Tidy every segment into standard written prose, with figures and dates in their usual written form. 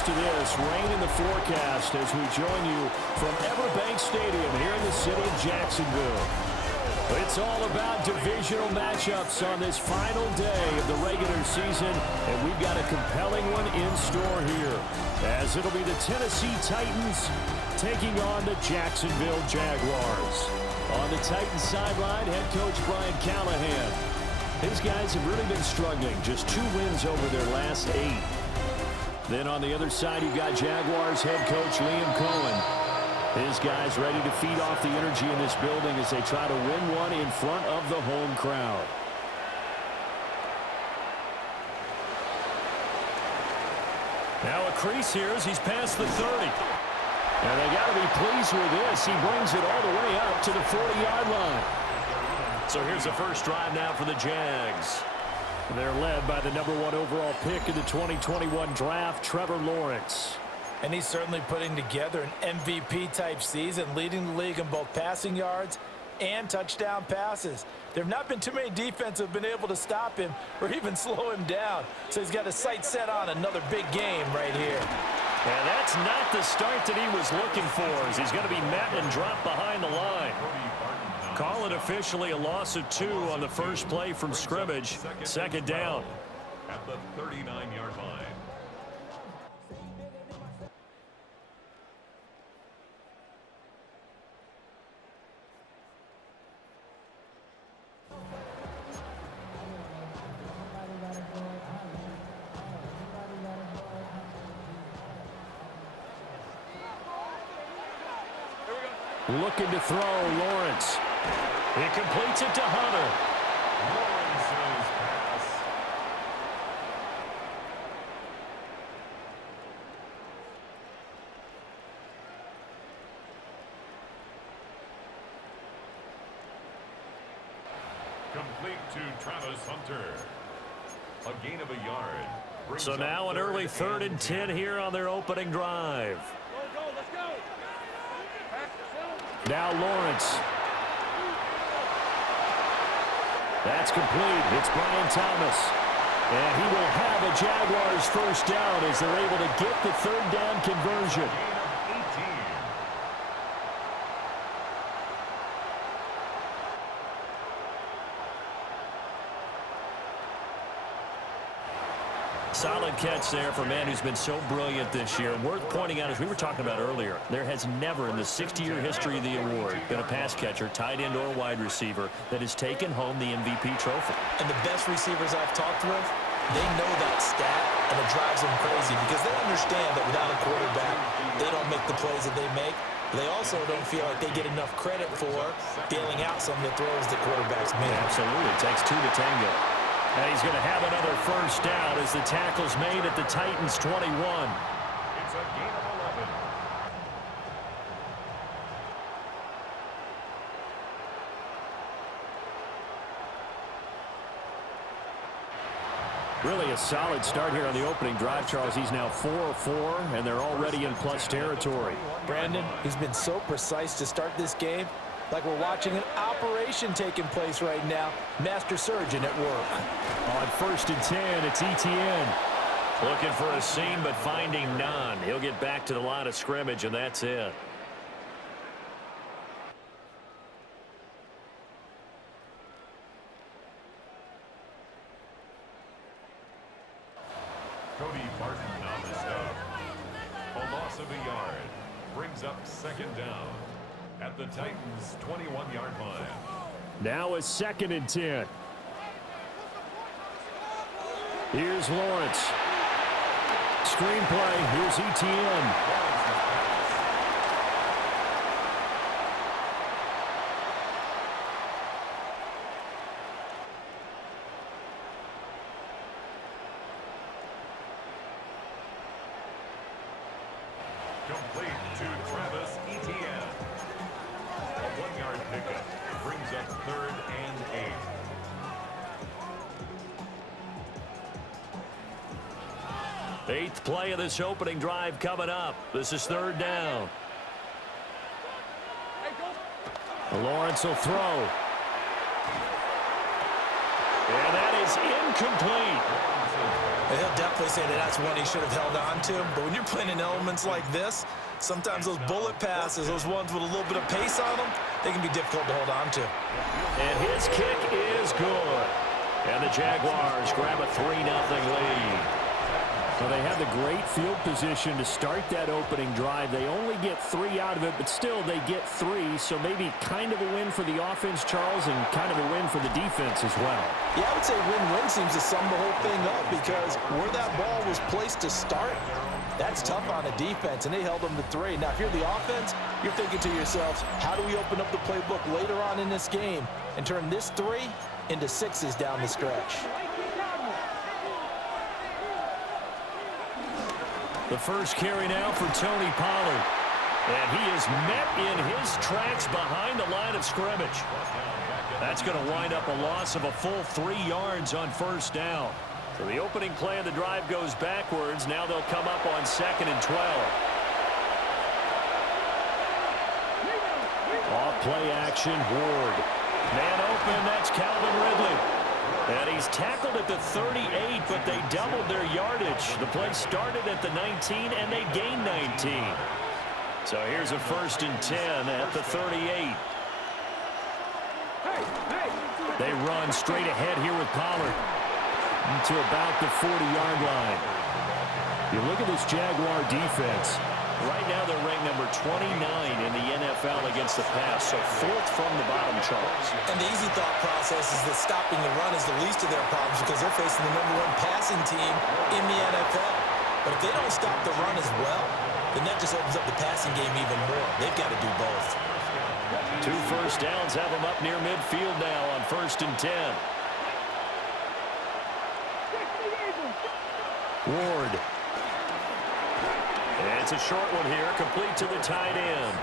used to this. Rain in the forecast as we join you from Everbank Stadium here in the city of Jacksonville. It's all about divisional matchups on this final day of the regular season, and we've got a compelling one in store here, as it'll be the Tennessee Titans taking on the Jacksonville Jaguars. On the Titans sideline, head coach Brian Callahan. His guys have really been struggling, just 2 wins over their last 8. Then on the other side, you've got Jaguars head coach Liam Cohen. His guys ready to feed off the energy in this building as they try to win one in front of the home crowd. Now a crease here as he's past the 30. And they got to be pleased with this. He brings it all the way up to the 40-yard line. So here's the first drive now for the Jags. They're led by the #1 overall pick in the 2021 draft, Trevor Lawrence. And he's certainly putting together an MVP-type season, leading the league in both passing yards and touchdown passes. There have not been too many defenses that have been able to stop him or even slow him down. So he's got his sights set on another big game right here. And that's not the start that he was looking for, as he's going to be met and dropped behind the line. Call it officially a loss of 2 on the first play from scrimmage. Second down. At the 39-yard line. Looking to throw, Lawrence. He completes it to Hunter. Lawrence's pass. Complete to Travis Hunter. A gain of a yard. So now an early 3rd and 10 here on their opening drive. Now Lawrence. That's complete. It's Brian Thomas. And he will have a Jaguars first down as they're able to get the 3rd down conversion. Solid catch there for a man who's been so brilliant this year. Worth pointing out, as we were talking about earlier, there has never in the 60-year history of the award been a pass catcher, tight end, or wide receiver that has taken home the MVP trophy. And the best receivers I've talked with, they know that stat, and it drives them crazy because they understand that without a quarterback, they don't make the plays that they make. They also don't feel like they get enough credit for bailing out some of the throws that quarterbacks make. Absolutely. It takes 2 to tango. And he's going to have another first down as the tackle's made at the Titans' 21. It's a gain of 11. Really a solid start here on the opening drive, Charles. He's now 4 of 4, and they're already in plus territory. Brandon, he's been so precise to start this game, like we're watching an operation taking place right now. Master surgeon at work. On 1st and 10, it's ETN. Looking for a seam, but finding none. He'll get back to the line of scrimmage, and that's it. Cody Barton on the stop. A loss of a yard. Brings up 2nd down. At the Titans' 21-yard line. Now a 2nd and 10. Here's Lawrence. Screenplay. Here's ETN. Complete to Travis Etienne. A 1-yard pickup brings up 3rd and 8. 8th play of this opening drive coming up. This is 3rd down. Lawrence will throw. And that is incomplete. He'll definitely say that that's one he should have held on to. But when you're playing in elements like this, sometimes those bullet passes, those ones with a little bit of pace on them, they can be difficult to hold on to. And his kick is good. And the Jaguars grab a 3-0 lead. So they have the great field position to start that opening drive. They only get 3 out of it, but still they get 3. So maybe kind of a win for the offense, Charles, and kind of a win for the defense as well. Yeah, I would say win-win seems to sum the whole thing up because where that ball was placed to start, that's tough on the defense, and they held them to 3. Now, if you're the offense, you're thinking to yourselves, how do we open up the playbook later on in this game and turn this 3 into 6s down the stretch? The first carry now for Tony Pollard. And he is met in his tracks behind the line of scrimmage. That's going to wind up a loss of a full 3 yards on first down. So the opening play of the drive goes backwards. Now they'll come up on 2nd and 12. Off play action, Ward. Man open, that's Calvin Ridley. And he's tackled at the 38, but they doubled their yardage. The play started at the 19, and they gained 19. So here's a 1st and 10 at the 38. They run straight ahead here with Pollard to about the 40-yard line. You look at this Jaguar defense. Right now they're ranked number 29 in the NFL against the pass, so 4th from the bottom, Charles. And the easy thought process is that stopping the run is the least of their problems because they're facing the #1 passing team in the NFL. But if they don't stop the run as well, then that just opens up the passing game even more. They've got to do both. 2 first downs have them up near midfield now on 1st and 10. Ward. And it's a short one here, complete to the tight end.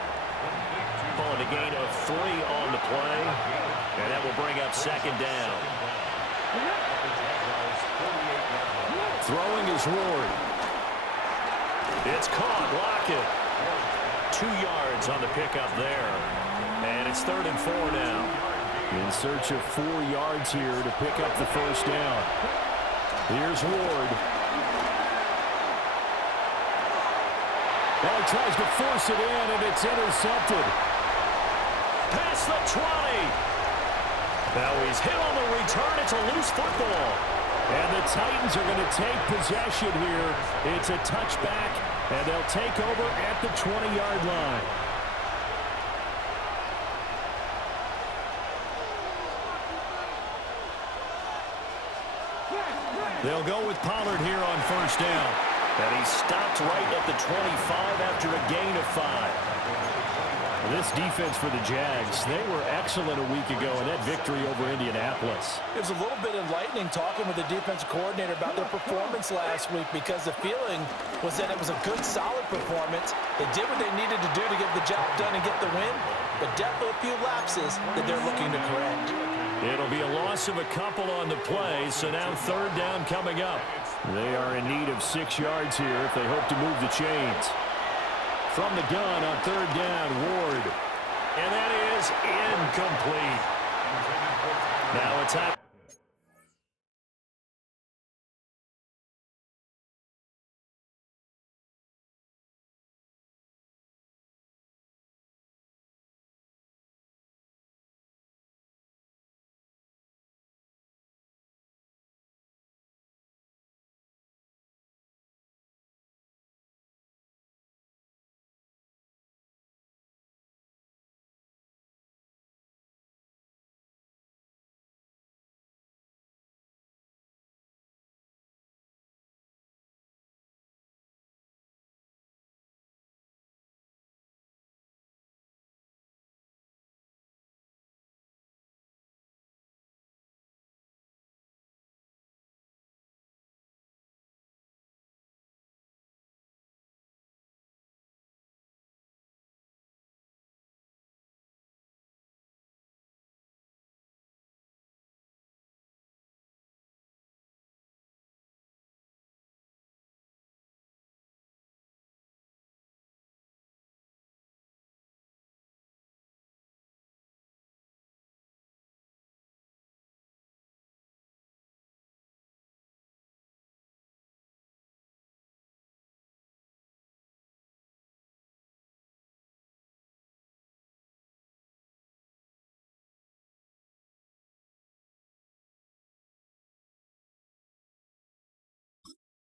Pulling a gain of 3 on the play, and that will bring up 2nd down. Throwing is Ward. It's caught, Lockett. 2 yards on the pickup there. And it's 3rd and 4 now. In search of 4 yards here to pick up the first down. Here's Ward. Now he tries to force it in, and it's intercepted. Past the 20. Now he's hit on the return. It's a loose football. And the Titans are going to take possession here. It's a touchback, and they'll take over at the 20-yard line. They'll go with Pollard here on first down. And he stopped right at the 25 after a gain of 5. This defense for the Jags, they were excellent a week ago in that victory over Indianapolis. It was a little bit enlightening talking with the defensive coordinator about their performance last week because the feeling was that it was a good, solid performance. They did what they needed to do to get the job done and get the win, but definitely a few lapses that they're looking to correct. It'll be a loss of a couple on the play, so now 3rd down coming up. They are in need of 6 yards here if they hope to move the chains. From the gun on 3rd down, Ward. And that is incomplete. Now it's out.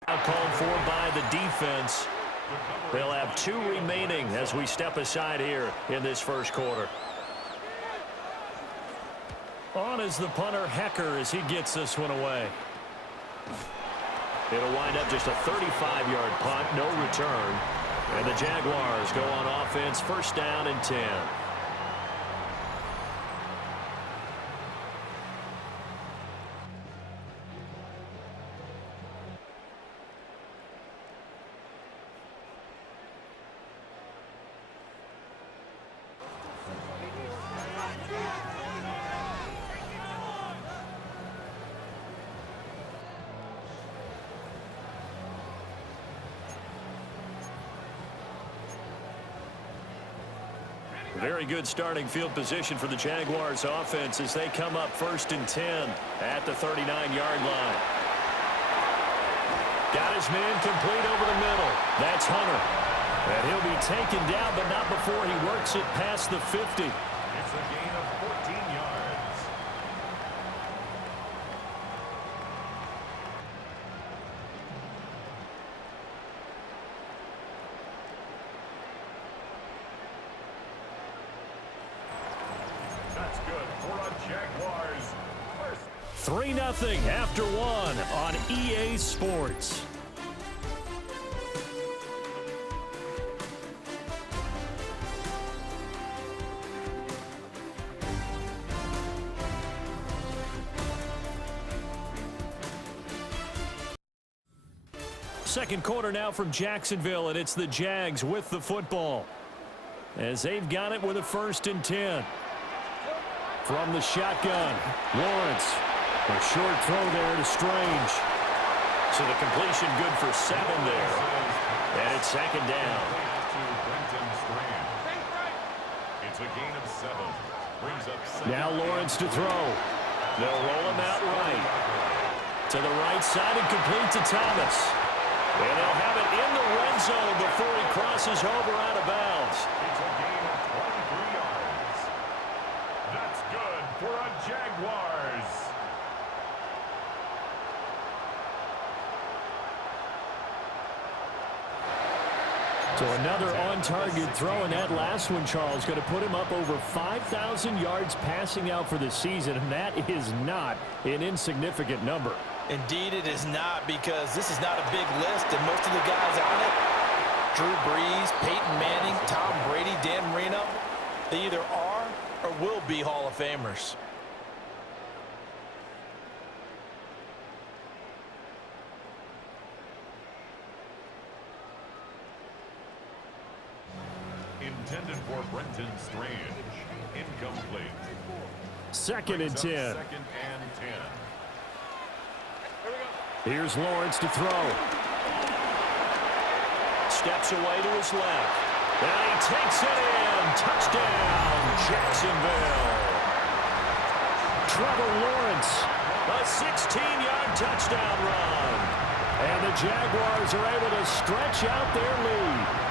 Now called for by the defense. They'll have 2 remaining as we step aside here in this first quarter. On is the punter, Hecker, as he gets this one away. It'll wind up just a 35-yard punt, no return. And the Jaguars go on offense, first down and 10. Very good starting field position for the Jaguars offense as they come up first and 10 at the 39-yard line. Got his man complete over the middle. That's Hunter. And he'll be taken down, but not before he works it past the 50. It's a gain of 14 yards. That's good for the Jaguars. 3-0 after 1 on EA Sports. Second quarter now from Jacksonville, and it's the Jags with the football as they've got it with a first and 10. From the shotgun, Lawrence. A short throw there to Strange. So the completion good for 7 there. And it's second down. It's a gain of 7. Brings up now Lawrence to throw. They'll roll him out right. To the right side and complete to Thomas. And they'll have it in the red zone before he crosses over out of bounds. It's a gain of 23 yards. That's good for a Jaguars. So another on-target throw, and that last one, Charles, going to put him up over 5,000 yards passing out for the season, and that is not an insignificant number. Indeed it is not, because this is not a big list, and most of the guys on it, Drew Brees, Peyton Manning, Tom Brady, Dan Marino, they either are or will be Hall of Famers. Intended for Brenton Strange. Incomplete. Second and 10. Second and 10. Here's Lawrence to throw. Steps away to his left. And he takes it in. Touchdown, Jacksonville. Trevor Lawrence, a 16-yard touchdown run. And the Jaguars are able to stretch out their lead.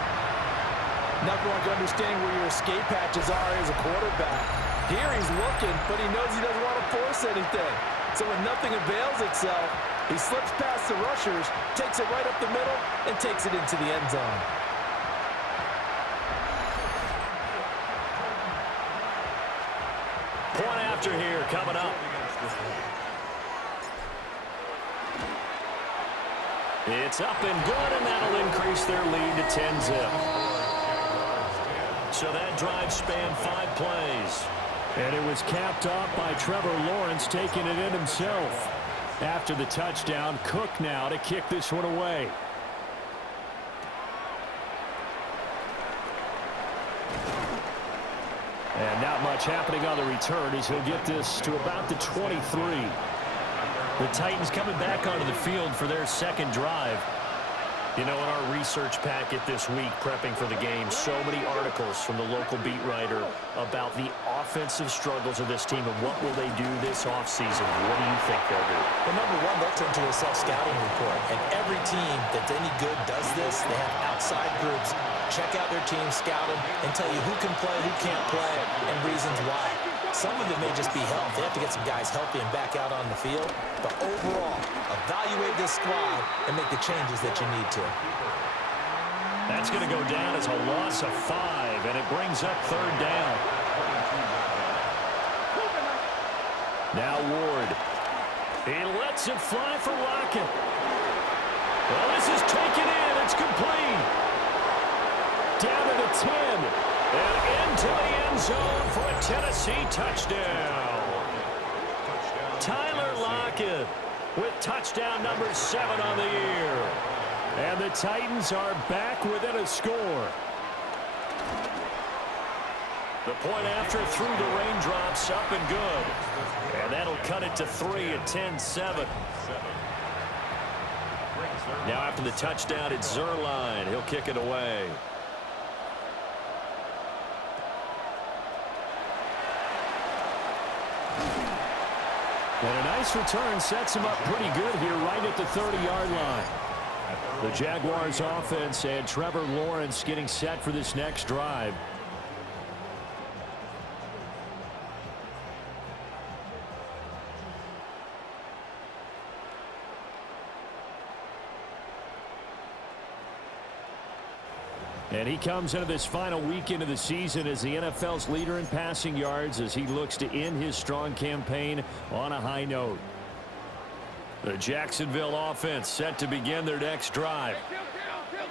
Nothing like understanding where your escape hatches are as a quarterback. Here he's looking, but he knows he doesn't want to force anything. So when nothing avails itself, he slips past the rushers, takes it right up the middle, and takes it into the end zone. Point after here coming up. It's up and good, and that'll increase their lead to 10-zip. So that drive spanned 5 plays. And it was capped off by Trevor Lawrence taking it in himself. After the touchdown, Cook now to kick this one away. And not much happening on the return as he'll get this to about the 23. The Titans coming back onto the field for their second drive. You know, in our research packet this week, prepping for the game, so many articles from the local beat writer about the offensive struggles of this team and what will they do this offseason. What do you think they'll do? Well, number one, they'll turn to a self-scouting report. And every team that's any good does this. They have outside groups check out their team, scout them, and tell you who can play, who can't play, and reasons why. Some of it may just be health. They have to get some guys healthy and back out on the field. But overall, evaluate this squad and make the changes that you need to. That's going to go down as a loss of 5, and it brings up 3rd down. Now Ward. He lets it fly for Lockett. Well, this is taken in. It's complete. Down to the 10. And into the end zone for a Tennessee touchdown. Tyler Lockett with touchdown number 7 on the year. And the Titans are back within a score. The point after through the raindrops, up and good. And that'll cut it to 3 at 10-7. Now after the touchdown, it's Zerline. He'll kick it away. And a nice return sets him up pretty good here right at the 30-yard line. The Jaguars offense and Trevor Lawrence getting set for this next drive. And he comes into this final weekend of the season as the NFL's leader in passing yards as he looks to end his strong campaign on a high note. The Jacksonville offense set to begin their next drive.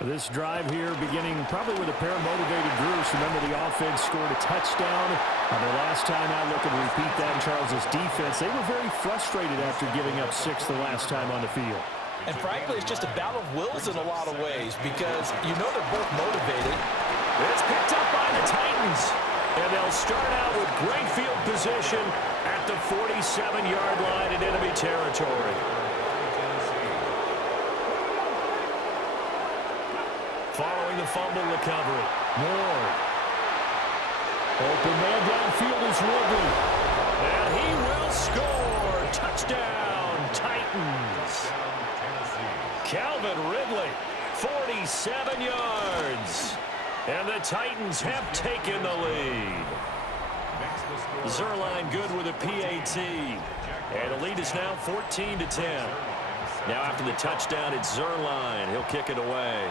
This drive here beginning probably with a pair of motivated groups. Remember, the offense scored a touchdown on the last time out. Looking to repeat that in Charles's defense. They were very frustrated after giving up 6 the last time on the field. And frankly, it's just a battle of wills in a lot of ways because you know they're both motivated. It's picked up by the Titans. And they'll start out with great field position at the 47-yard line in enemy territory. Following the fumble recovery, Moore. Open man downfield is Ridley. And he will score. Touchdown, Titans. Calvin Ridley, 47 yards. And the Titans have taken the lead. Zerline good with a PAT. And the lead is now 14-10. Now after the touchdown, it's Zerline. He'll kick it away.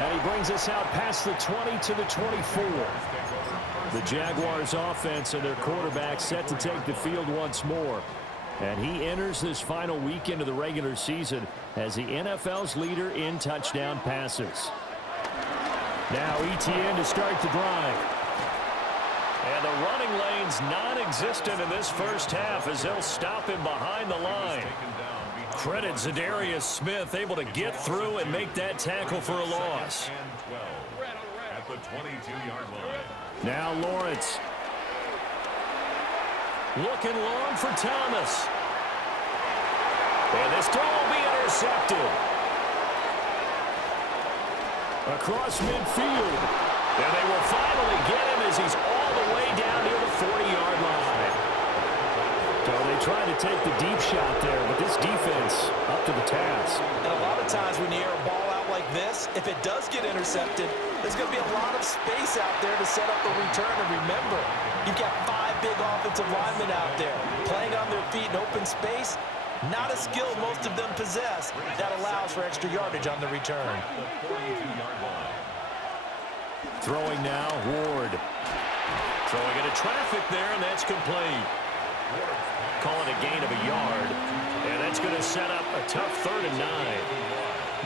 And he brings us out past the 20 to the 24. The Jaguars offense and their quarterback set to take the field once more. And he enters this final weekend of the regular season as the NFL's leader in touchdown passes. Now ETN to start the drive. And the running lane's non-existent in this first half as they'll stop him behind the line. Credit Zadarius Smith able to get through and make that tackle for a loss. At the 22-yard line. Now Lawrence. Looking long for Thomas. And this throw will be intercepted. Across midfield. And they will finally get him as he's all the way down near the 40-yard line. So they tried to take the deep shot there, but this defense up to the task. And a lot of times when you air a ball out like this, if it does get intercepted, there's going to be a lot of space out there to set up a return. And remember, you've got 5 big offensive linemen out there playing on their feet in open space. Not a skill most of them possess that allows for extra yardage on the return. Throwing now, Ward. Throwing into traffic there, and that's complete. Calling a gain of a yard, and that's going to set up a tough 3rd and 9.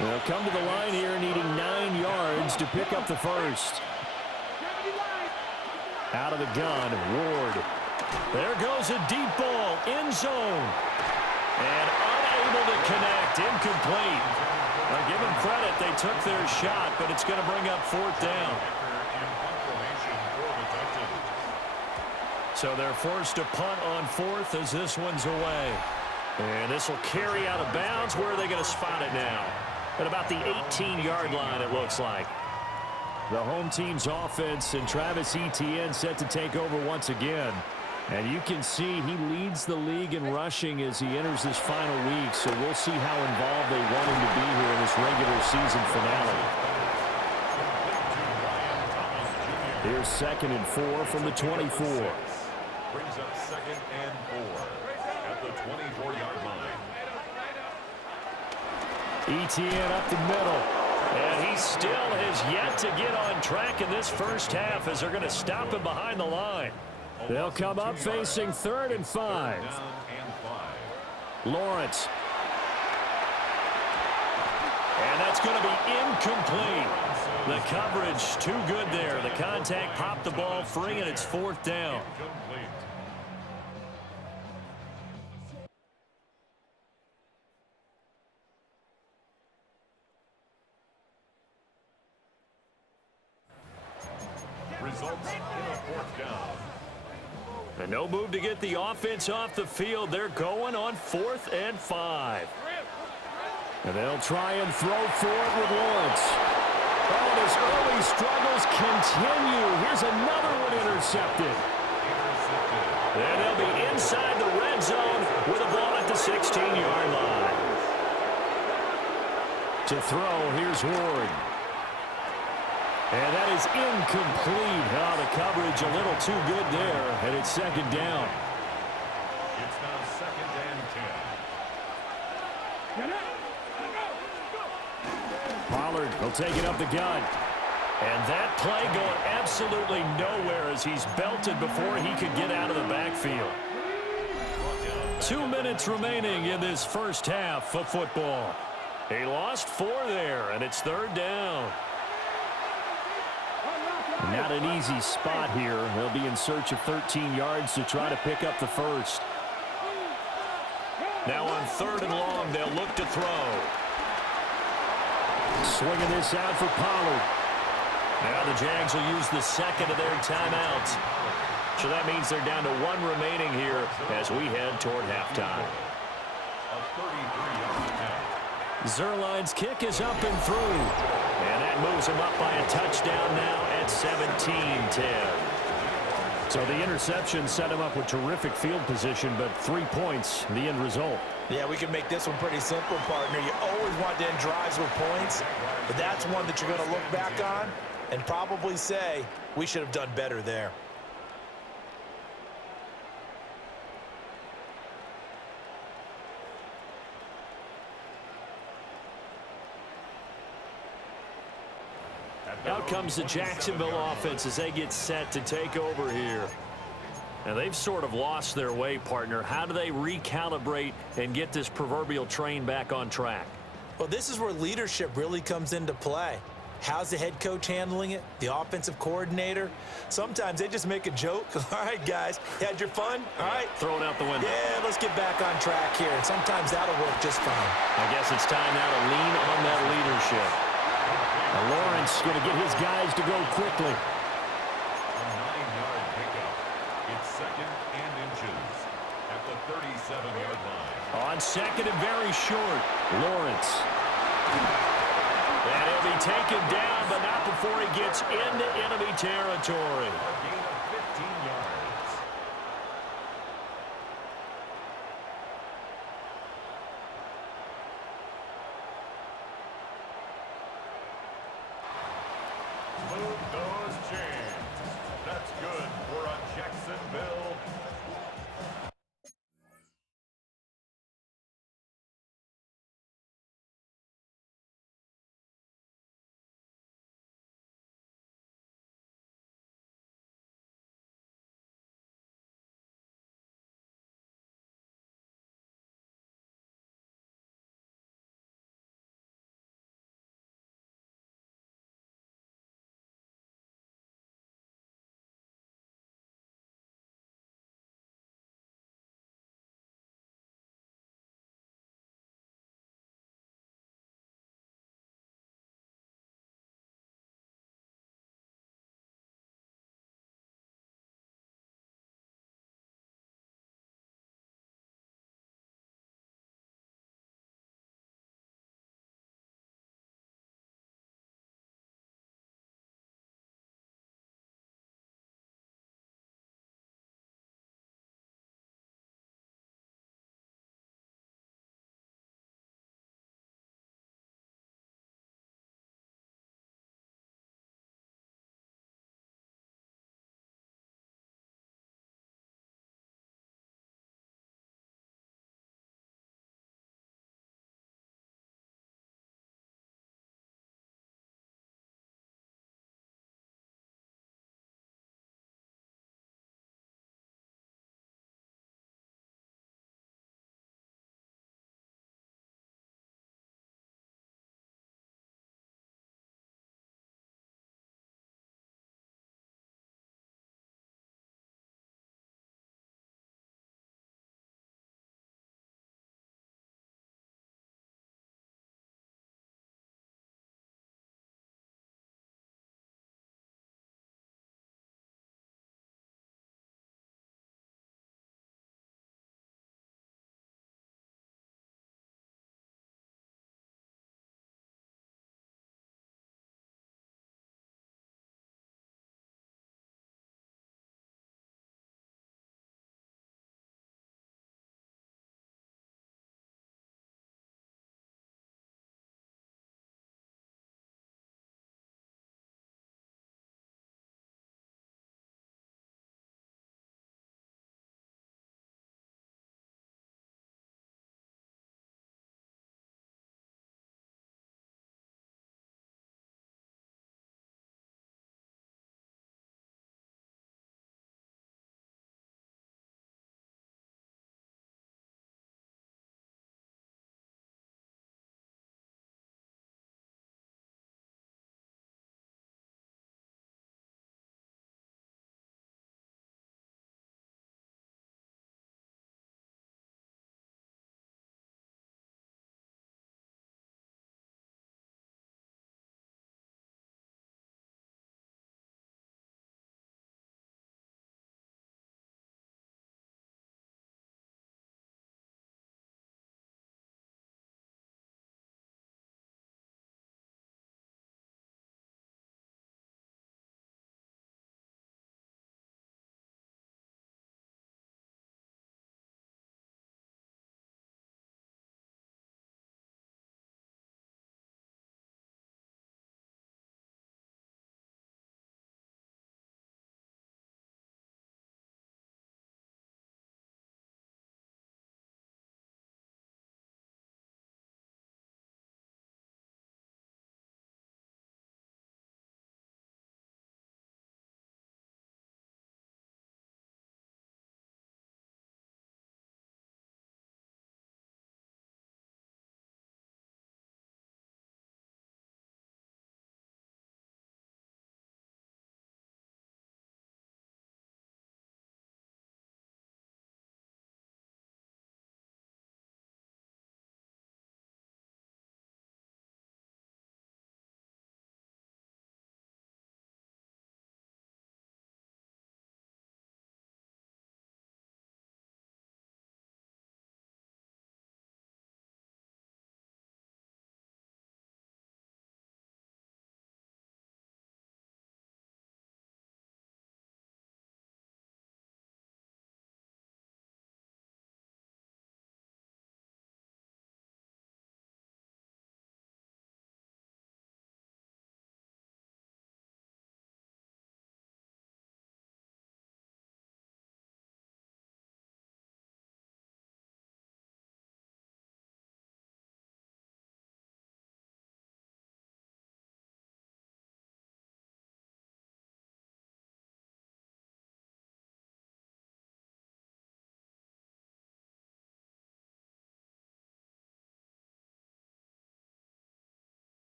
They'll come to the line here needing 9 yards to pick up the first. Out of the gun, Ward. There goes a deep ball, end zone. And unable to connect, incomplete. Now give them credit, they took their shot, but it's going to bring up 4th down. So they're forced to punt on 4th as this one's away. And this will carry out of bounds. Where are they going to spot it now? At about the 18-yard line, it looks like. The home team's offense and Travis Etienne set to take over once again. And you can see he leads the league in rushing as he enters this final week, so we'll see how involved they want him to be here in this regular season finale. Here's 2nd and 4 from the 24. Brings up 2nd and 4 at the 24-yard line. ETN up the middle. And he still has yet to get on track in this first half as they're going to stop him behind the line. They'll come up facing 3rd and 5. Lawrence. And that's going to be incomplete. The coverage too good there. The contact popped the ball free, and it's 4th down. Results in a 4th down. And no move to get the offense off the field. They're going on 4th and 5. And they'll try and throw for it with Lawrence. Oh, and his early struggles continue. Here's another one intercepted. And they'll be inside the red zone with a ball at the 16-yard line. To throw, here's Ward. And that is incomplete. Oh, the coverage a little too good there, and it's 2nd down. It's now 2nd and 10. Pollard will take it up the gun. And that play going absolutely nowhere as he's belted before he could get out of the backfield. 2 minutes remaining in this first half of football. He lost 4 there, and it's 3rd down. Not an easy spot here. They'll be in search of 13 yards to try to pick up the first. Now on 3rd and long, they'll look to throw. Swinging this out for Pollard. Now the Jags will use the 2nd of their timeouts. So that means they're down to 1 remaining here as we head toward halftime. A 33-yard attempt. Zuerlein's kick is up and through. And that moves him up by a touchdown now at 17-10. So the interception set him up with terrific field position, but 3 points, the end result. Yeah, we can make this one pretty simple, partner. You always want to end drives with points, but that's one that you're going to look back on and probably say, we should have done better there. Out comes the Jacksonville offense as they get set to take over here. And they've sort of lost their way, partner. How do they recalibrate and get this proverbial train back on track? Well, this is where leadership really comes into play. How's the head coach handling it? The offensive coordinator? Sometimes they just make a joke. All right, guys, had your fun? All right. Throw it out the window. Yeah, let's get back on track here. And sometimes that'll work just fine. I guess it's time now to lean on that leadership. Now Lawrence going to get his guys to go quickly. A 9-yard pickup. It's 2nd and inches at the 37-yard line. On 2nd and very short, Lawrence. And he'll be taken down, but not before he gets into enemy territory. A gain of 15 yards. Move those chains. That's good for a Jacksonville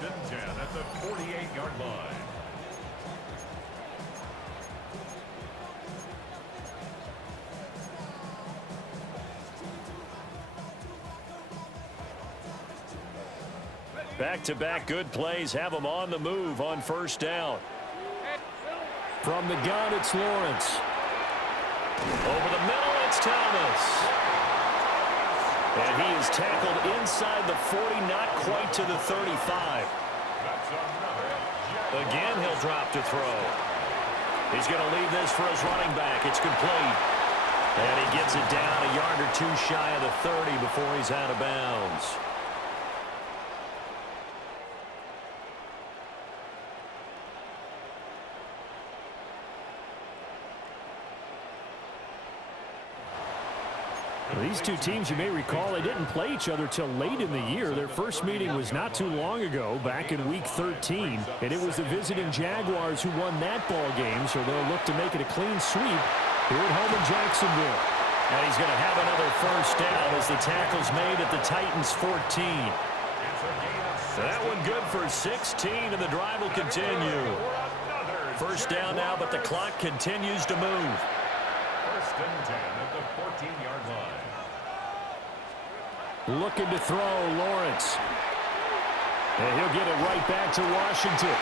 and 10 at the 48-yard line. Back-to-back good plays have them on the move on first down. From the gun, it's Lawrence. Over the middle, it's Thomas. And he is tackled inside the 40, not quite to the 35. Again, he'll drop to throw. He's going to leave this for his running back. It's complete. And he gets it down a yard or two shy of the 30 before he's out of bounds. These two teams, you may recall, they didn't play each other till late in the year. Their first meeting was not too long ago, back in Week 13. And it was the visiting Jaguars who won that ball game, so they'll look to make it a clean sweep here at home in Jacksonville. And he's going to have another first down as the tackle's made at the Titans' 14. That one good for 16, and the drive will continue. First down now, but the clock continues to move. First and 10 at the 14-yard line. Looking to throw, Lawrence. And he'll get it right back to Washington.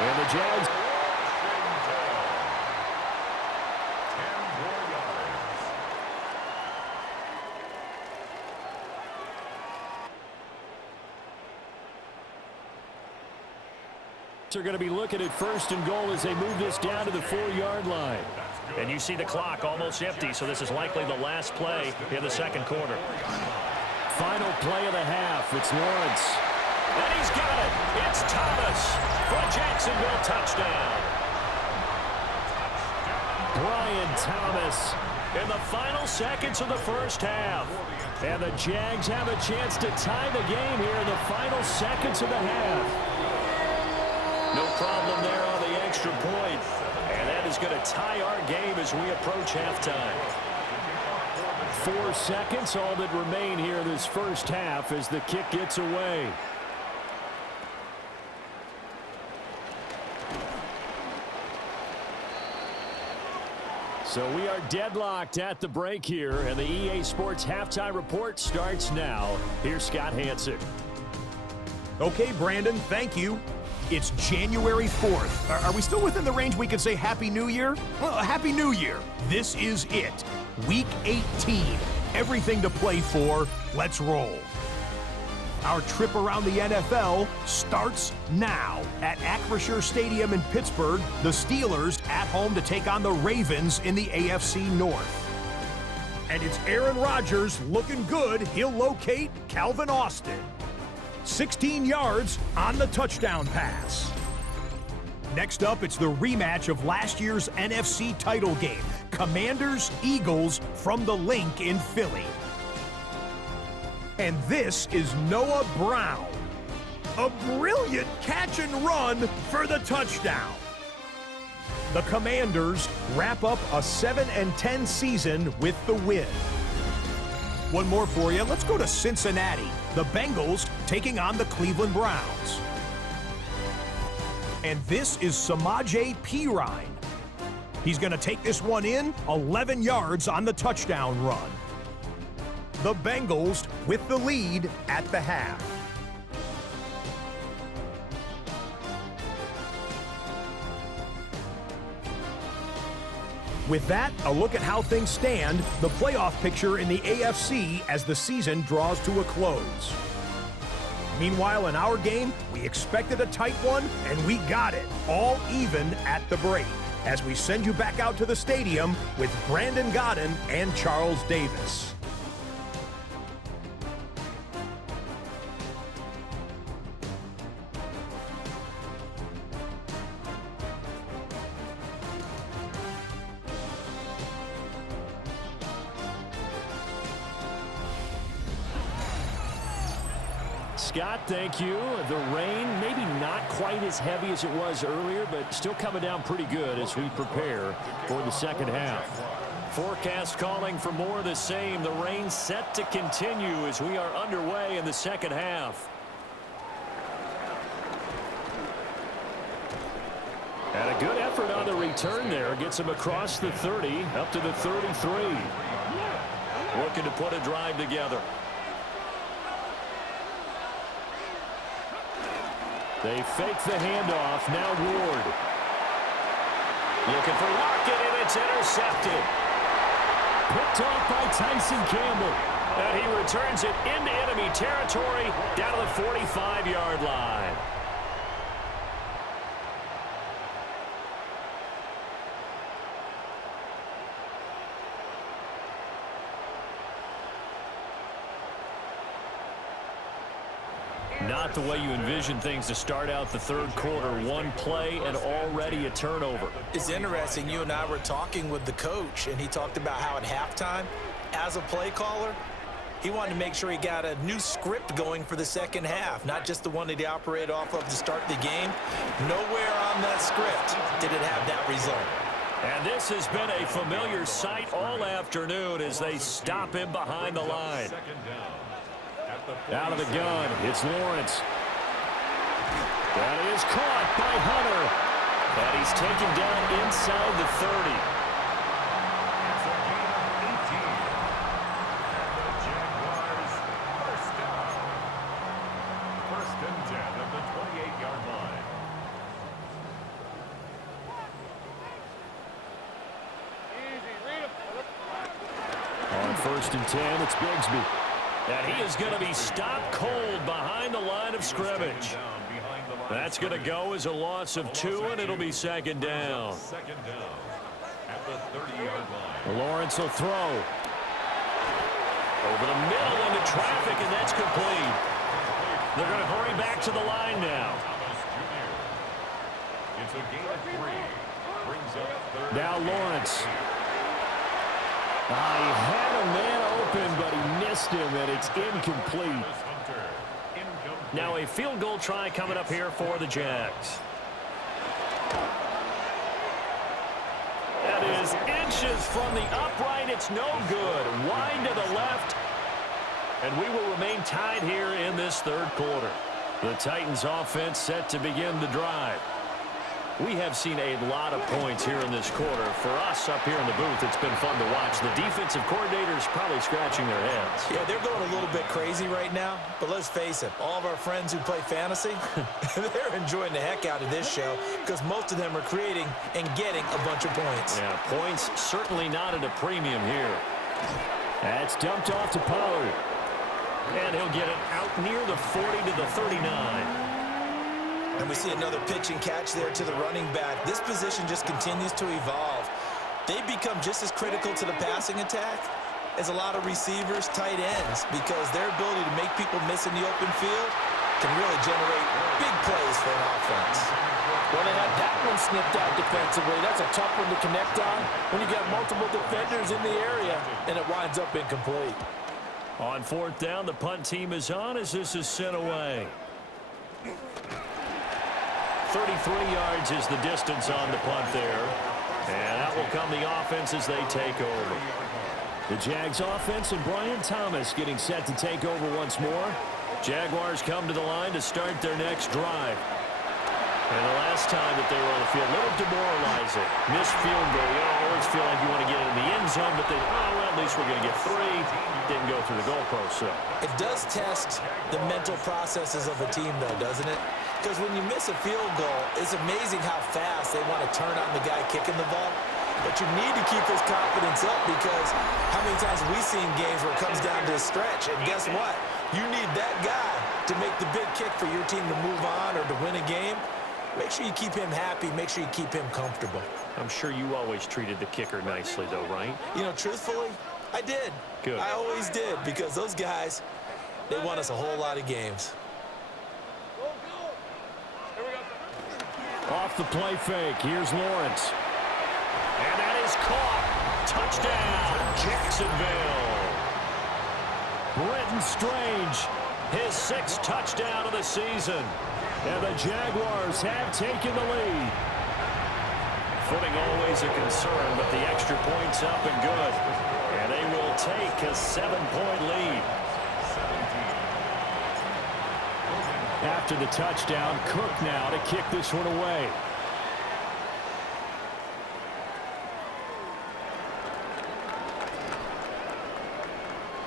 And the Jags. 10 more yards. They're going to be looking at first and goal as they move this down to the 4-yard line. And you see the clock almost empty, so this is likely the last play in the second quarter. Final play of the half. It's Lawrence. And he's got it. It's Thomas for a Jacksonville touchdown. Brian Thomas in the final seconds of the first half. And the Jags have a chance to tie the game here in the final seconds of the half. No problem there on the extra point. And that is going to tie our game as we approach halftime. 4 seconds, all that remain here this first half as the kick gets away. So we are deadlocked at the break here, and the EA Sports Halftime Report starts now. Here's Scott Hansen. Okay, Brandon, thank you. It's January 4th. Are we still within the range we could say Happy New Year? Well, Happy New Year. This is it. Week 18. Everything to play for. Let's roll. Our trip around the NFL starts now. At Acrisure Stadium in Pittsburgh, the Steelers at home to take on the Ravens in the AFC North. And it's Aaron Rodgers looking good. He'll locate Calvin Austin. 16 yards on the touchdown pass. Next up, it's the rematch of last year's NFC title game. Commanders-Eagles from the Link in Philly. And this is Noah Brown. A brilliant catch and run for the touchdown. The Commanders wrap up a 7-10 season with the win. One more for you. Let's go to Cincinnati. The Bengals taking on the Cleveland Browns. And this is Samaje Perine. He's going to take this one in, 11 yards on the touchdown run. The Bengals with the lead at the half. With that, a look at how things stand, the playoff picture in the AFC as the season draws to a close. Meanwhile, in our game, we expected a tight one, and we got it, all even at the break, as we send you back out to the stadium with Brandon Godden and Charles Davis. Scott, thank you. The rain, maybe not quite as heavy as it was earlier, but still coming down pretty good as we prepare for the second half. Forecast calling for more of the same. The rain set to continue as we are underway in the second half. And a good effort on the return there. Gets him across the 30, up to the 33. Looking to put a drive together. They fake the handoff. Now Ward. Looking for Lockett, and it's intercepted. Picked off by Tyson Campbell. And he returns it into enemy territory down to the 45-yard line. Not the way you envision things to start out the third quarter. One play and already a turnover. It's interesting. You and I were talking with the coach, and he talked about how at halftime, as a play caller, he wanted to make sure he got a new script going for the second half, not just the one that he operated off of to start the game. Nowhere on that script did it have that result. And this has been a familiar sight all afternoon as they stop him behind the line. Out of the gun, it's Lawrence. That is caught by Hunter. And he's taken down inside the 30. It's a gain of 18. And the Jaguars first down. First and 10 at the 28-yard line. On first and 10, it's Bigsby. And he is going to be stopped cold behind the line of scrimmage. That's going to go as a loss of 2, and it'll be second down. Second down at the 30-yard line. Lawrence will throw. Over the middle into traffic, and that's complete. They're going to hurry back to the line now. It's a gain of 3. Brings up third. Now Lawrence. He had a man open, but he missed him, and it's incomplete. Now a field goal try coming up here for the Jags. That is inches from the upright. It's no good. Wide to the left. And we will remain tied here in this third quarter. The Titans offense set to begin the drive. We have seen a lot of points here in this quarter. For us up here in the booth, it's been fun to watch. The defensive coordinators probably scratching their heads. Yeah, they're going a little bit crazy right now. But let's face it, all of our friends who play fantasy, they're enjoying the heck out of this show because most of them are creating and getting a bunch of points. Yeah, points certainly not at a premium here. That's dumped off to Pollard. And he'll get it out near the 40 to the 39. And we see another pitch and catch there to the running back. This position just continues to evolve. They become just as critical to the passing attack as a lot of receivers, tight ends, because their ability to make people miss in the open field can really generate big plays for an offense. Well, they had that one snipped out defensively. That's a tough one to connect on when you got multiple defenders in the area, and it winds up incomplete. On fourth down, the punt team is on as this is sent away. 33 yards is the distance on the punt there. And out will come the offense as they take over. The Jags offense and Brian Thomas getting set to take over once more. Jaguars come to the line to start their next drive. And the last time that they were on the field, a little demoralizing. Missed field goal. You always feel like you want to get it in the end zone, but then, well, at least we're going to get 3. Didn't go through the goalpost, so. It does test the mental processes of a team, though, doesn't it? Because when you miss a field goal, it's amazing how fast they want to turn on the guy kicking the ball. But you need to keep his confidence up because how many times have we seen games where it comes down to a stretch? And guess what? You need that guy to make the big kick for your team to move on or to win a game. Make sure you keep him happy. Make sure you keep him comfortable. I'm sure you always treated the kicker nicely, though, right? You know, truthfully, I did. Good. I always did because those guys, they won us a whole lot of games. Off the play fake, here's Lawrence. And that is caught. Touchdown, Jacksonville. Brenton Strange, his 6th touchdown of the season. And the Jaguars have taken the lead. Footing always a concern, but the extra point's up and good. And they will take a 7-point lead. After the touchdown, Cook now to kick this one away.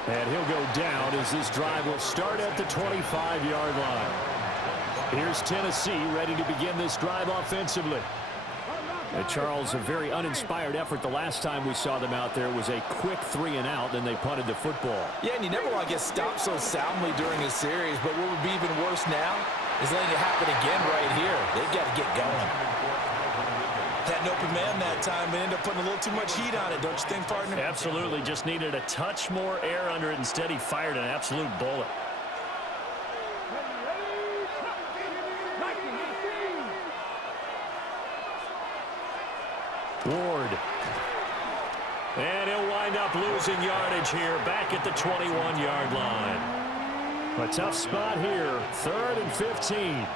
And he'll go down as this drive will start at the 25-yard line. Here's Tennessee ready to begin this drive offensively. And Charles, a very uninspired effort the last time we saw them out there was a quick 3-and-out, then they punted the football. Yeah, and you never want to get stopped so soundly during a series, but what would be even worse now is letting it happen again right here. They've got to get going. Had an open man that time and ended up putting a little too much heat on it, don't you think, partner? Absolutely. Just needed a touch more air under it. Instead, he fired an absolute bullet. Ward. And he'll wind up losing yardage here back at the 21-yard line. A tough spot here. 3rd and 15.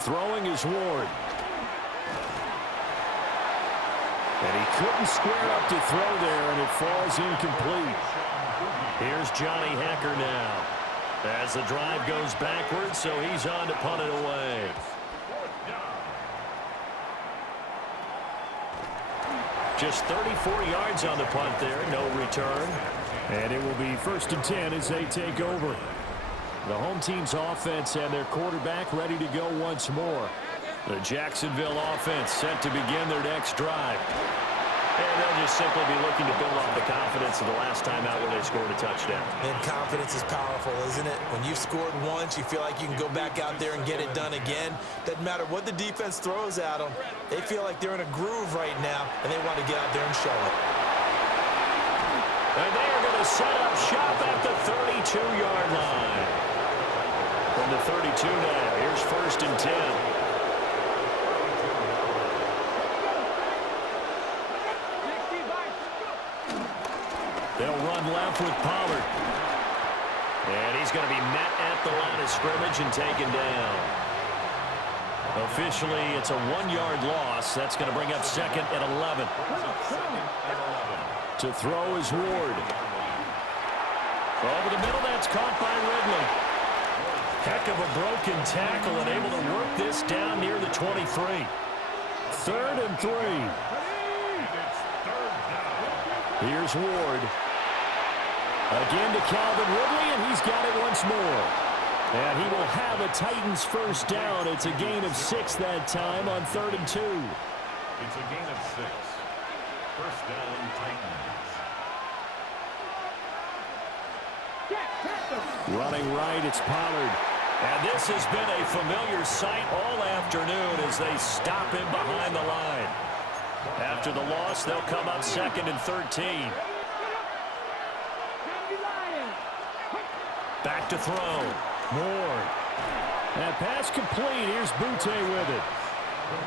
Throwing is Ward. And he couldn't square up to throw there, and it falls incomplete. Here's Johnny Hacker now. As the drive goes backwards, so he's on to punt it away. Just 34 yards on the punt there, no return. And it will be 1st and 10 as they take over. The home team's offense and their quarterback ready to go once more. The Jacksonville offense set to begin their next drive. And they'll just simply be looking to build off the confidence of the last time out where they scored a touchdown. And confidence is powerful, isn't it? When you've scored once, you feel like you can go back out there and get it done again. Doesn't matter what the defense throws at them. They feel like they're in a groove right now, and they want to get out there and show it. And they are going to set up shop at the 32-yard line. From the 32 now, here's 1st and 10. They'll run left with Pollard. And he's going to be met at the line of scrimmage and taken down. Officially, it's a 1-yard loss. That's going to bring up 2nd and 11. To throw is Ward. Over the middle, that's caught by Ridley. Heck of a broken tackle and able to work this down near the 23. 3rd and 3. Here's Ward. Again to Calvin Ridley, and he's got it once more. And he will have a Titans first down. It's a gain of 6 that time on 3rd and 2. It's a gain of 6. First down, Titans. Running right, it's Pollard. And this has been a familiar sight all afternoon as they stop him behind the line. After the loss, they'll come up 2nd and 13. Back to throw. Ward. That pass complete. Here's Butte with it.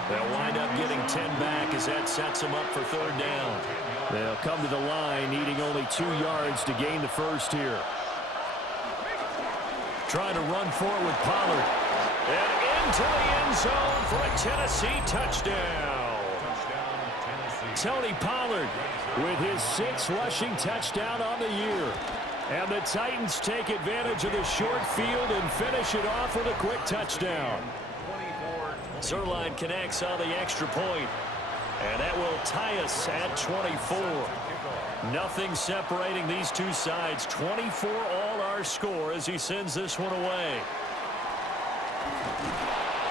They'll wind up getting 10 back as that sets them up for 3rd down. They'll come to the line needing only 2 yards to gain the first here. Trying to run forward with Pollard. And into the end zone for a Tennessee touchdown. Tony Pollard with his 6th rushing touchdown on the year. And the Titans take advantage of the short field and finish it off with a quick touchdown. Zerline connects on the extra point. And that will tie us at 24. Nothing separating these two sides. 24 all our score as he sends this one away.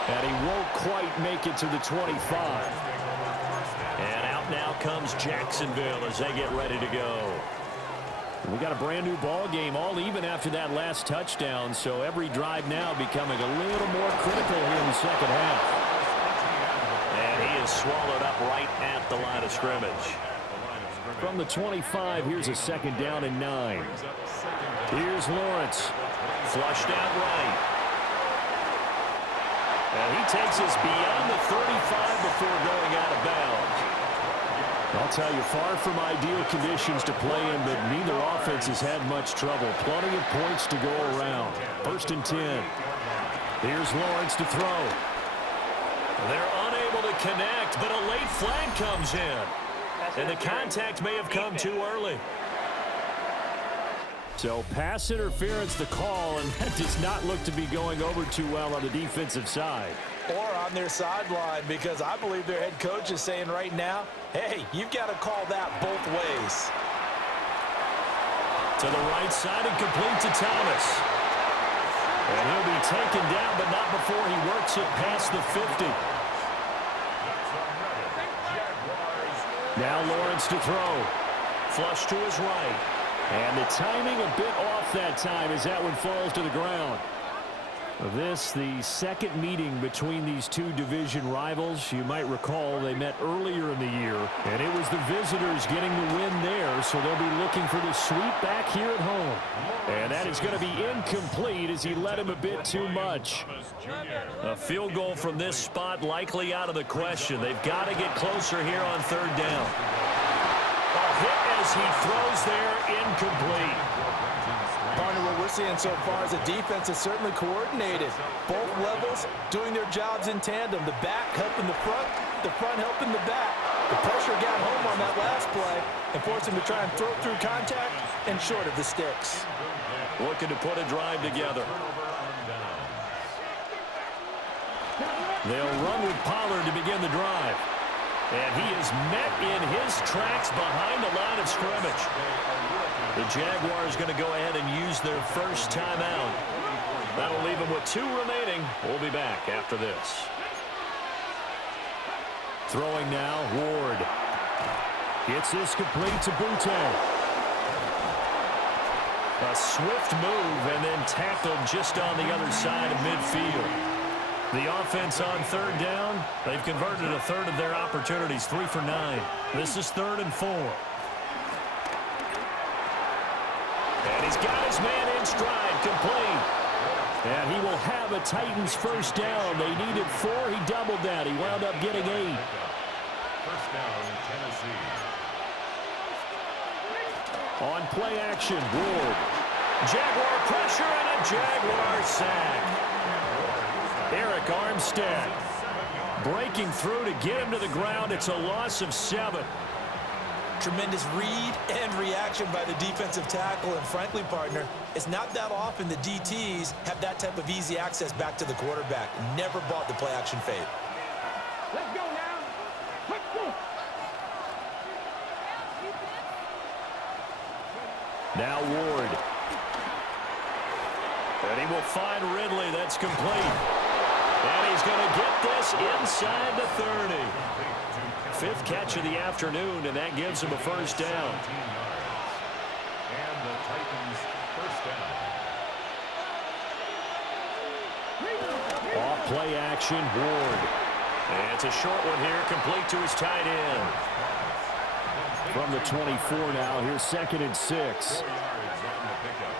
And he won't quite make it to the 25. And out now comes Jacksonville as they get ready to go. We got a brand new ball game, all even after that last touchdown, so every drive now becoming a little more critical here in the second half. And he is swallowed up right at the line of scrimmage. From the 25, here's a 2nd down and 9. Here's Lawrence. Flushed out right. And he takes us beyond the 35 before going out of bounds. I'll tell you, far from ideal conditions to play in, but neither offense has had much trouble. Plenty of points to go around. 1st and 10. Here's Lawrence to throw. They're unable to connect, but a late flag comes in. And the contact may have come too early. So pass interference the call, and that does not look to be going over too well on the defensive side. or on their sideline, because I believe their head coach is saying right now, hey, you've got to call that both ways. To the right side and complete to Thomas. And he'll be taken down, but not before he works it past the 50. Now Lawrence to throw. Flush to his right. And the timing a bit off that time as that one falls to the ground. This, the second meeting between these two division rivals. You might recall they met earlier in the year, and it was the visitors getting the win there, so they'll be looking for the sweep back here at home. And that is going to be incomplete as he led him a bit too much. A field goal from this spot likely out of the question. They've got to get closer here on third down. A hit as he throws there, incomplete. Partner, what we're seeing so far is the defense is certainly coordinated. Both levels doing their jobs in tandem. The back helping the front helping the back. The pressure got home on that last play and forced him to try and throw through contact and short of the sticks. Looking to put a drive together. They'll run with Pollard to begin the drive. And he is met in his tracks behind the line of scrimmage. The Jaguars going to go ahead and use their first timeout. That'll leave them with 2 remaining. We'll be back after this. Throwing now, Ward. Gets this complete to Butte. A swift move and then tackled just on the other side of midfield. The offense on third down, they've converted a third of their opportunities, 3 for 9. This is 3rd and 4. And he's got his man in stride, complete. And he will have a Titans first down. They needed 4, he doubled that. He wound up getting 8. First down, Tennessee. On play action, Ward. Jaguar pressure and a Jaguar sack. Eric Armstead breaking through to get him to the ground. It's a loss of 7. Tremendous read and reaction by the defensive tackle. And frankly, partner, it's not that often the DTs have that type of easy access back to the quarterback. Never bought the play action fade. Let's go now. Let's go. Now Ward. And he will find Ridley. That's complete. And he's going to get this inside the 30. 5th catch of the afternoon, and that gives him a first down. And the Titans first down. Off play action, Ward. And it's a short one here, complete to his tight end. From the 24 now, here's 2nd and 6. 4 yards on the pickup.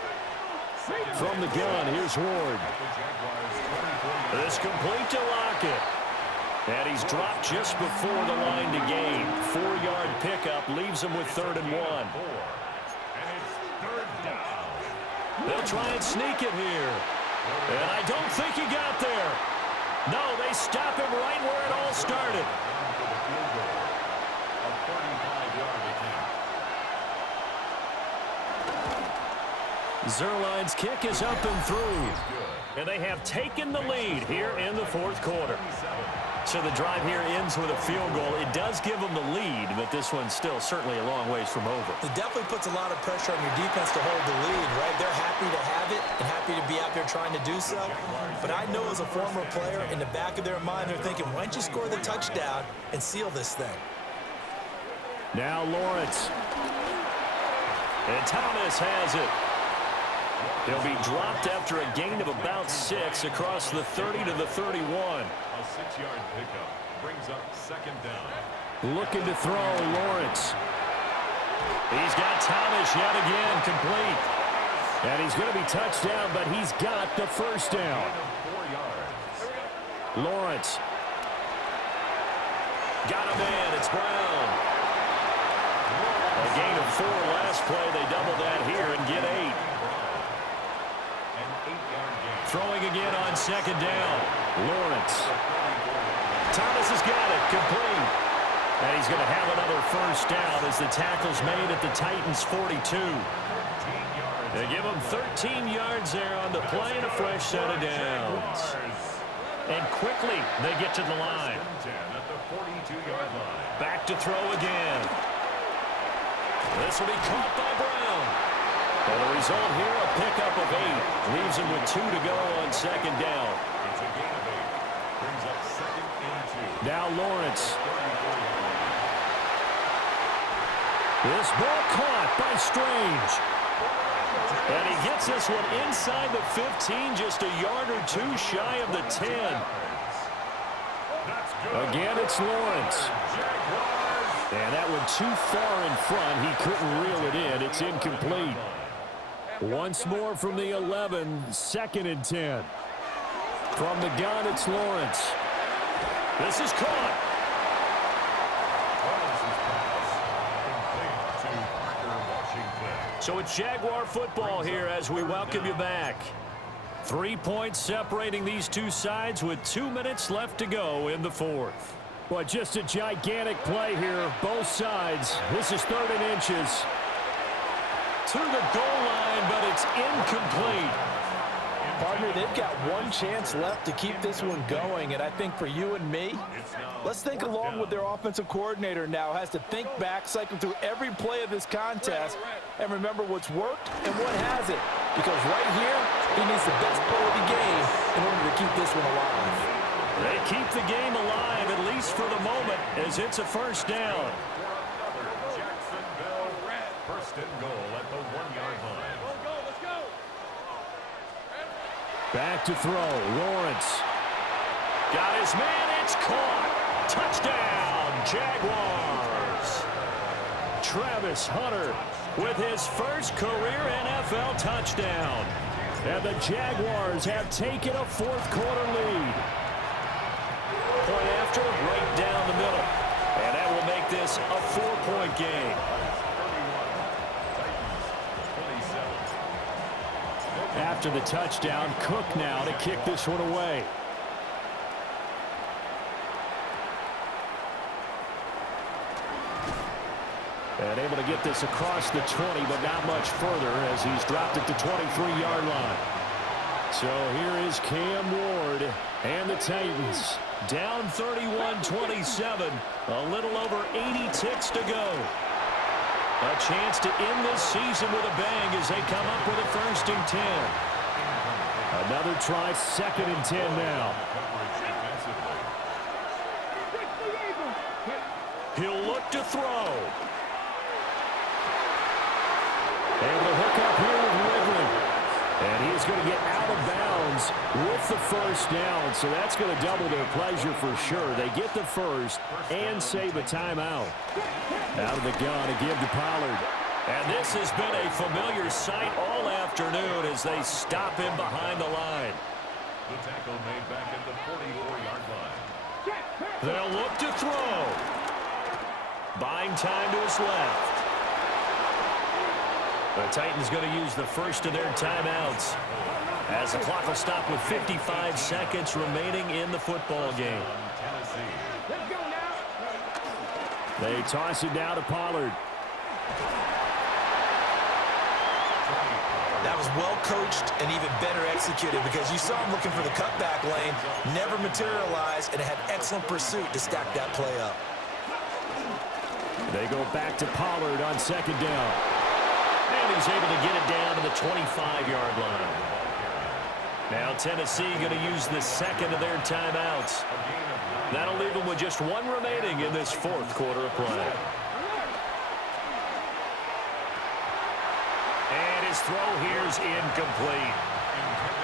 From the gun, here's Ward. This complete to Lockett. And he's dropped just before the line to gain. 4-yard pickup leaves him with 3rd and 1. And it's 3rd down. They'll try and sneak it here. And I don't think he got there. No, they stop him right where it all started. A 45-yard attempt. Zerline's kick is up and through. And they have taken the lead here in the 4th quarter. So the drive here ends with a field goal. It does give them the lead, but this one's still certainly a long ways from over. It definitely puts a lot of pressure on your defense to hold the lead, right? They're happy to have it and happy to be out there trying to do so. But I know as a former player, in the back of their mind, they're thinking, why don't you score the touchdown and seal this thing? Now Lawrence. And Thomas has it. He'll be dropped after a gain of about 6 across the 30 to the 31. A 6-yard pickup brings up 2nd down. Looking to throw, Lawrence. He's got Thomas yet again, complete. And he's going to be touched down, but he's got the first down. 4 yards. Lawrence. Got a man, it's Brown. A gain of 4 last play. They double that here and get 8. Throwing again on 2nd down. Lawrence. Thomas has got it, complete. And he's going to have another first down as the tackle's made at the Titans' 42. They give him 13 yards there on the play and a fresh set of downs. And quickly they get to the line. 10 at the 42-yard line. Back to throw again. This will be caught by Brown. And the result here, a pickup of 8. Leaves him with 2 to go on second down. It's a gain of 8. Brings up second and 2. Now Lawrence. This ball caught by Strange. And he gets this one inside the 15, just a yard or 2 shy of the 10. Again, it's Lawrence. And that one too far in front. He couldn't reel it in. It's incomplete. Once more from the 11, second and 10. From the gun, it's Lawrence. This is caught. So it's Jaguar football here as we welcome you back. 3 points separating these two sides with 2 minutes left to go in the fourth. Well, just a gigantic play here, both sides. This is 3rd and inches. To the goal line, but it's incomplete. Partner, they've got one chance left to keep this one going, and I think for you and me, let's think along with their offensive coordinator now. Has to think back, cycle through every play of this contest, and remember what's worked and what hasn't. Because right here, he needs the best play of the game in order to keep this one alive. They keep the game alive, at least for the moment, as it's a first down. Jacksonville, first and goal at the 1-yard line. Back to throw, Lawrence. Got his man, it's caught. Touchdown, Jaguars. Travis Hunter with his first career NFL touchdown. And the Jaguars have taken a fourth-quarter lead. Point after, right down the middle. And that will make this a 4-point game. After the touchdown, Cook now to kick this one away. And able to get this across the 20, but not much further as he's dropped it to 23-yard line. So here is Cam Ward and the Titans down 31-27. A little over 80 ticks to go. A chance to end this season with a bang as they come up with a 1st and 10. Another try, 2nd and 10 now. He'll look to throw. Able to hook up here with Ridley. And he is going to get out of bounds with the first down. So that's going to double their pleasure for sure. They get the first and save a timeout. Out of the gun to give to Pollard. And this has been a familiar sight all afternoon as they stop him behind the line. The tackle made back at the 44-yard line. They'll look to throw. Buying time to his left. The Titans going to use the first of their timeouts as the clock will stop with 55 seconds remaining in the football game. They toss it down to Pollard. That was well coached and even better executed because you saw him looking for the cutback lane, never materialized, and had excellent pursuit to stack that play up. They go back to Pollard on 2nd down. And he's able to get it down to the 25-yard line. Now Tennessee going to use the 2nd of their timeouts. That'll leave them with just 1 remaining in this 4th quarter of play. And his throw here's incomplete.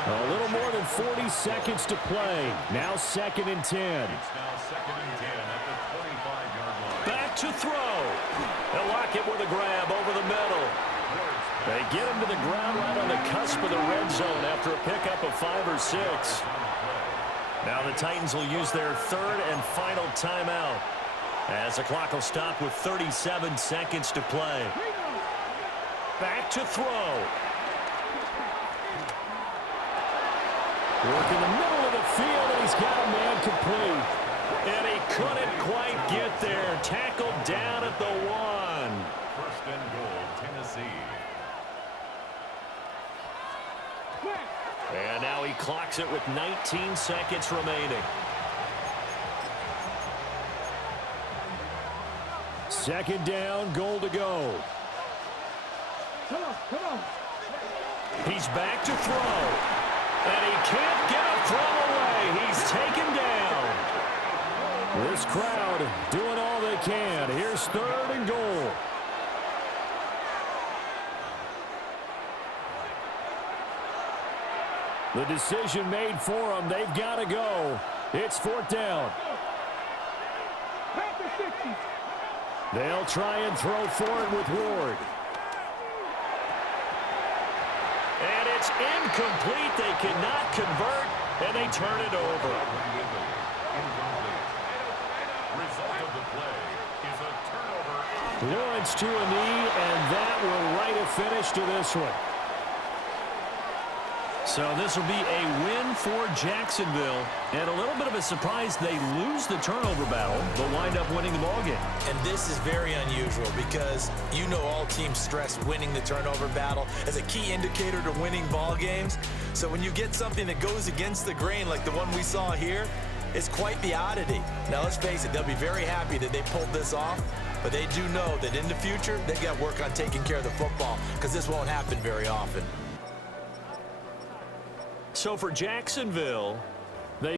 A little more than 40 seconds to play. Now 2nd and 10. It's now 2nd and 10 at the 25-yard line. Back to throw. They'll lock it with a grab over the middle. They get him to the ground right on the cusp of the red zone after a pickup of 5 or 6. Now the Titans will use their 3rd and final timeout as the clock will stop with 37 seconds to play. Back to throw. Work in the middle of the field, and he's got a man complete. And he couldn't quite get there. Tackled down at the 1. 1st and goal, Tennessee. And now he clocks it with 19 seconds remaining. Second down, goal to go. Come on. He's back to throw. And he can't get a throw away. He's taken down. This crowd doing all they can. Here's third and goal. The decision made for them. They've got to go. It's fourth down. Back to 60. They'll try and throw for it with Ward. And it's incomplete. They cannot convert, and they turn it over. Result of the play is a turnover. Lawrence to a knee, and that will write a finish to this one. So this will be a win for Jacksonville. And a little bit of a surprise, they lose the turnover battle, but wind up winning the ballgame. And this is very unusual because you know all teams stress winning the turnover battle as a key indicator to winning ball games. So when you get something that goes against the grain like the one we saw here, it's quite the oddity. Now let's face it, they'll be very happy that they pulled this off, but they do know that in the future, they've got to work on taking care of the football because this won't happen very often. So for Jacksonville,